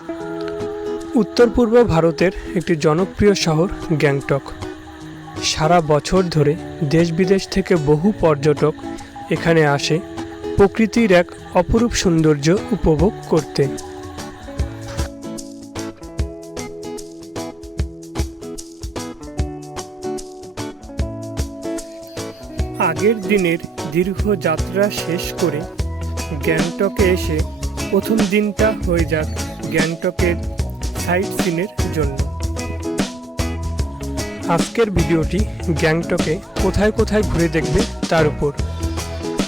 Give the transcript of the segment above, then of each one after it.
উত্তর পূর্ব ভারতের একটি জনপ্রিয় শহর গ্যাংটক। সারা বছর ধরে দেশ বিদেশ থেকে বহু পর্যটক এখানে আসে প্রকৃতির এক অপরূপ সৌন্দর্য উপভোগ করতে। আগের দিনের দীর্ঘ যাত্রা শেষ করে গ্যাংটকে এসে প্রথম দিনটা হয়ে যাক গ্যাংটকের সাইট সিনের জন্য। আজকের ভিডিওটি গ্যাংটকে কোথায় কোথায় ঘুরে দেখবে তার উপর।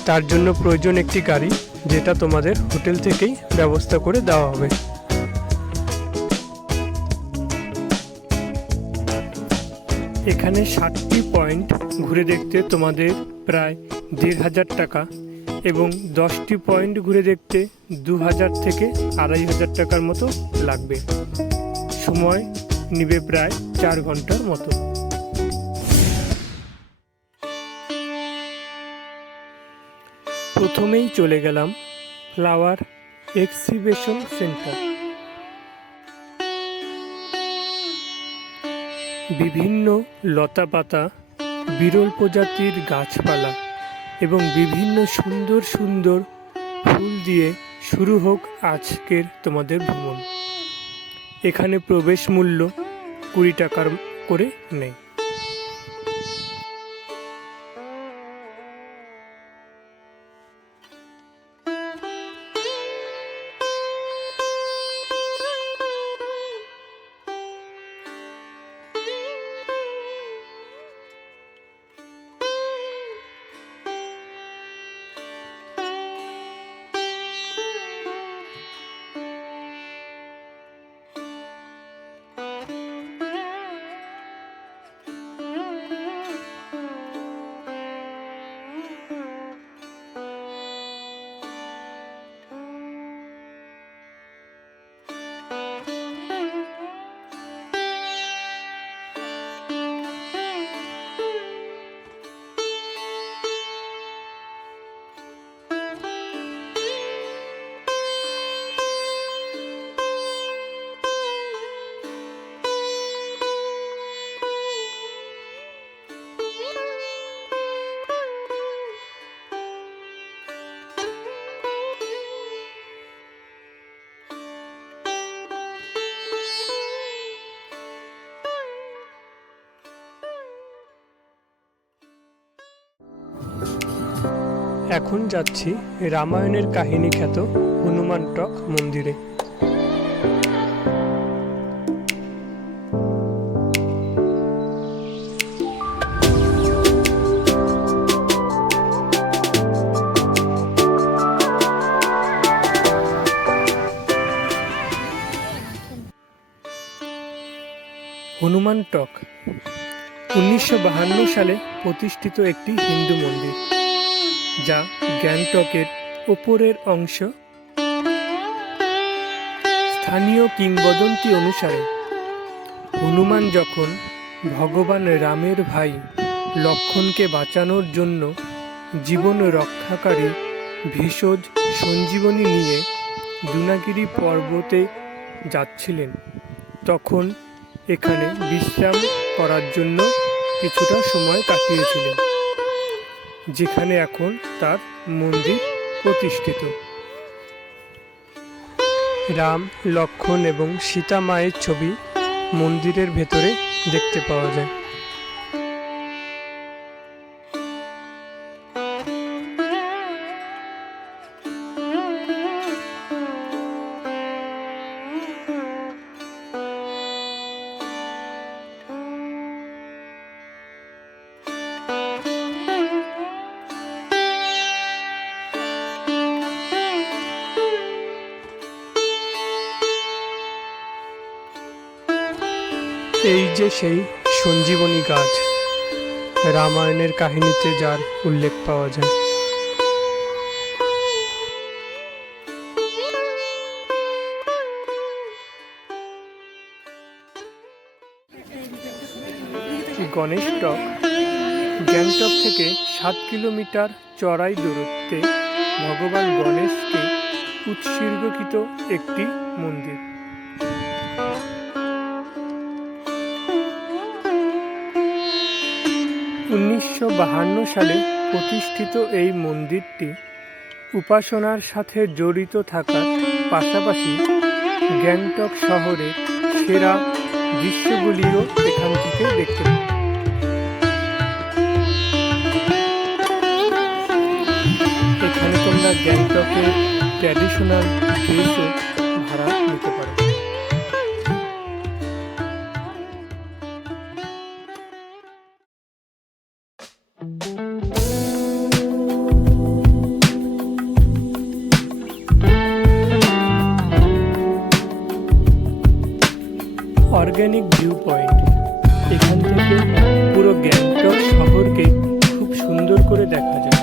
তার জন্য প্রয়োজন একটি গাড়ি, যেটা তোমাদের হোটেল থেকেই ব্যবস্থা করে দেওয়া হবে। এখানে 7টি পয়েন্ট ঘুরে দেখতে তোমাদের প্রায় 1,500 টাকা এবং 10টি পয়েন্ট ঘুরে দেখতে 2,000 থেকে 2,500 টাকার মতো লাগবে। সময় নিবে প্রায় 4 ঘন্টার মতো। প্রথমেই চলে গেলাম ফ্লাওয়ার এক্সিবিশন সেন্টার। বিভিন্ন লতাপাতা, বিরল প্রজাতির গাছপালা এবং বিভিন্ন সুন্দর সুন্দর ফুল দিয়ে শুরু হোক আজকের তোমাদের ভ্রমণ। এখানে প্রবেশ মূল্য 20 টাকার করে নেয়। এখন যাচ্ছি রামায়ণের কাহিনী খ্যাত হনুমান টক মন্দিরে। হনুমান টক 1952 সালে প্রতিষ্ঠিত একটি হিন্দু মন্দির, যা গ্যাংটকের উপরের অংশ। স্থানীয় কিংবদন্তি অনুসারে হনুমান যখন ভগবান রামের ভাই লক্ষ্মণকে বাঁচানোর জন্য জীবন রক্ষাকারী ভেষজ সঞ্জীবনী নিয়ে দুনাগিরি পর্বতে যাচ্ছিলেন, তখন এখানে বিশ্রাম করার জন্য কিছুটা সময় কাটিয়েছিলেন, যেখানে এখন তার মন্দির প্রতিষ্ঠিত। রাম, লক্ষ্মণ এবং সীতা মায়ের ছবি মন্দিরের ভেতরে দেখতে পাওয়া যায়। এই যে সেই সঞ্জীবনী গাছ, রামায়ণের কাহিনীতে যার উল্লেখ পাওয়া যায়। গণেশ টক গ্যাংটক থেকে 7 কিলোমিটার চড়াই দূরত্বে ভগবান গণেশকে উৎসর্গীকৃত একটি মন্দির। 1952 সালে প্রতিষ্ঠিত এই মন্দিরটি উপাসনার সাথে জড়িত থাকার পাশাপাশি গ্যাংটক শহরের সেরা দৃশ্যগুলিও এখান থেকে দেখতে পাবে। এখানে তোমরা গ্যাংটকের ট্র্যাডিশনাল ড্রেসও ভাড়া নিতে পারো। অর্গানিক ভিউ পয়েন্ট, এখান থেকে পুরো গ্যাংটক শহরকে খুব সুন্দর করে দেখা যায়।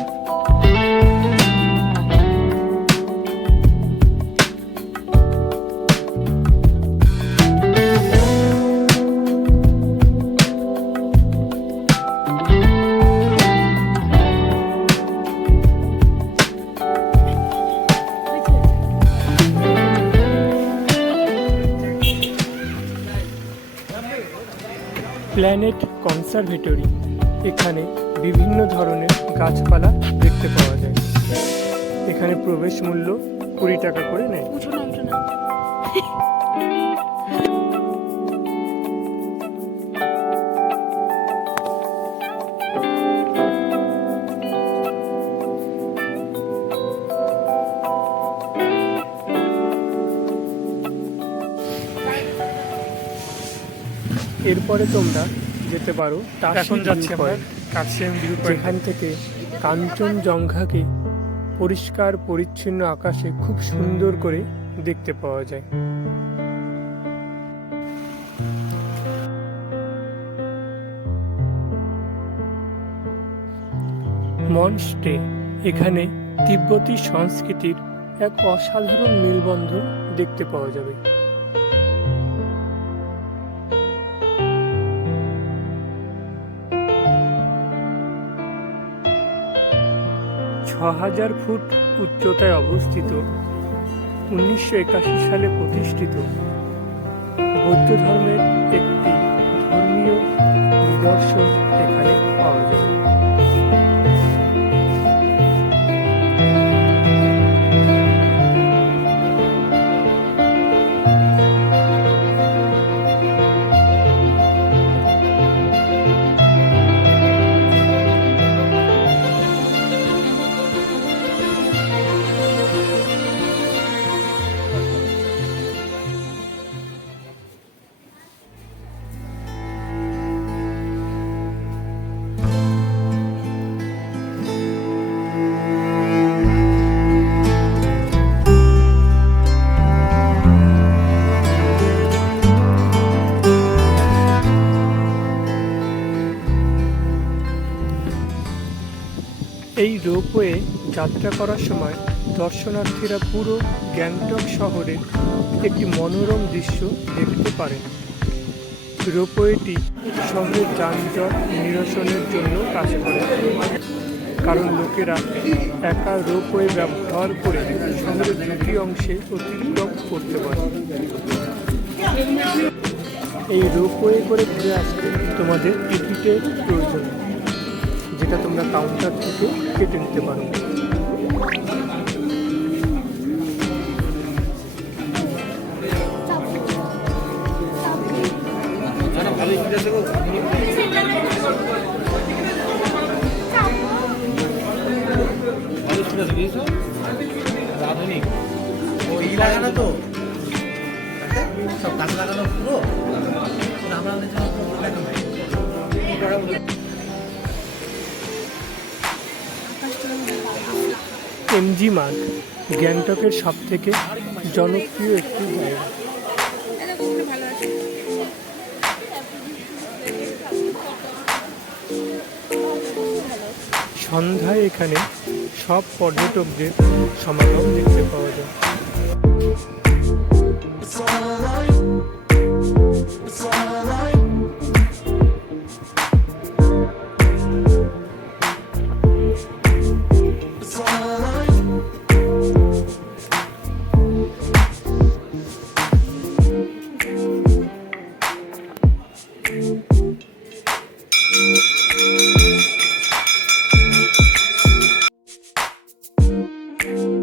প্ল্যানেট কনসারভেটরি, এখানে বিভিন্ন ধরনের গাছপালা দেখতে পাওয়া যায়। এখানে প্রবেশ মূল্য 20 টাকা করে নেয়। এরপরে তোমরা যেতে পারো এখন যাচ্ছি আমরা কার্শিয়াং ভিউ পয়েন্ট, যেখান থেকে কাঞ্চনজঙ্ঘাকে পরিষ্কার পরিচ্ছন্ন আকাশে খুব সুন্দর করে দেখতে পাওয়া যায়। মনস্টে, এখানে তিব্বতী সংস্কৃতির এক অসাধারণ মেলবন্ধন দেখতে পাওয়া যাবে। 6000 ফুট উচ্চতায় অবস্থিত 1981 সালে প্রতিষ্ঠিত বৌদ্ধ ধর্মের একটি ধর্মীয় নিদর্শন এখানে পাওয়া যাবে। এই রোপওয়ে যাত্রা করার সময় দর্শনার্থীরা পুরো গ্যাংটক শহরের একটি মনোরম দৃশ্য দেখতে পারেন। রোপওয়েটি শহরের যানজট নিরসনের জন্য কাজ করে, কারণ লোকেরা একা রোপওয়ে ব্যবহার করে শহরের দুটি অংশে অতিক্রম করতে পারে। এই রোপওয়ে করে ঘুরে আসতে তোমাদের টিকিটের প্রয়োজন, যেটা তোমরা কাউন্টার থেকে কেটে নিতে পারো। আধুনিক ও ই লাগানো তো সব গাছ লাগানো পুরো এমজি মার্গ গ্যাংটকের সবথেকে জনপ্রিয় একটি জায়গা। সন্ধ্যায় এখানে সব পর্যটকদের সমাগম দেখতে পাওয়া যায়। টাকা।